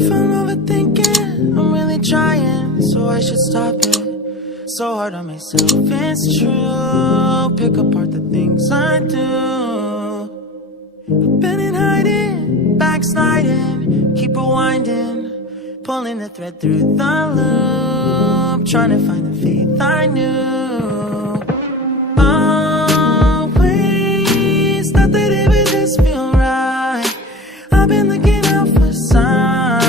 If I'm overthinking, I'm really trying, so I should stop it. So hard on myself, it's true. Pick apart the things I do. I've been in hiding, backsliding, keep rewinding, pulling the thread through the loop, trying to find the faith I knew. Always thought that it would just feel right. I've been looking out for signs.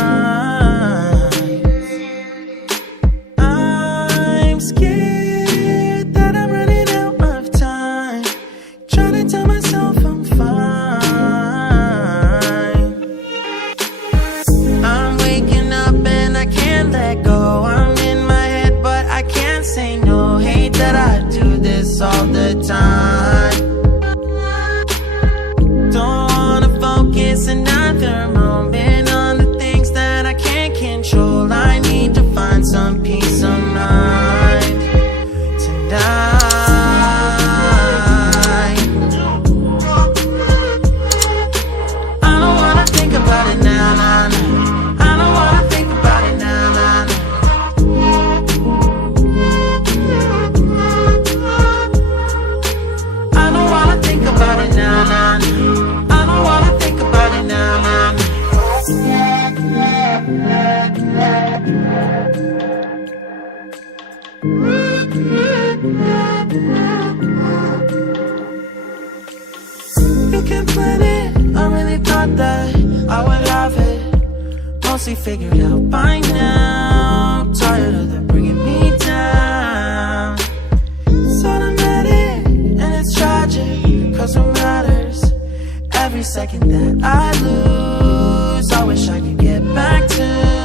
I'm scared that I'm running out of time, trying to tell myself I'm fine. I'm waking up and I can't let go. I'm in my head but I can't say no. Hate that I do this all the time. Don't wanna focus another moment on the things that I can't control. I need to find some peace of mind tonight. I don't wanna think about it now, nah, nah. I don't wanna think about it now, nah, nah. I don't wanna think about it now, nah, nah. I don't wanna think about it now, nah, nah. You can plan it, I really thought that I would have it mostly figured out by now. Tired of them bringing me down. It's automatic and it's tragic, cause what matters every second that I lose, I wish I could get back to.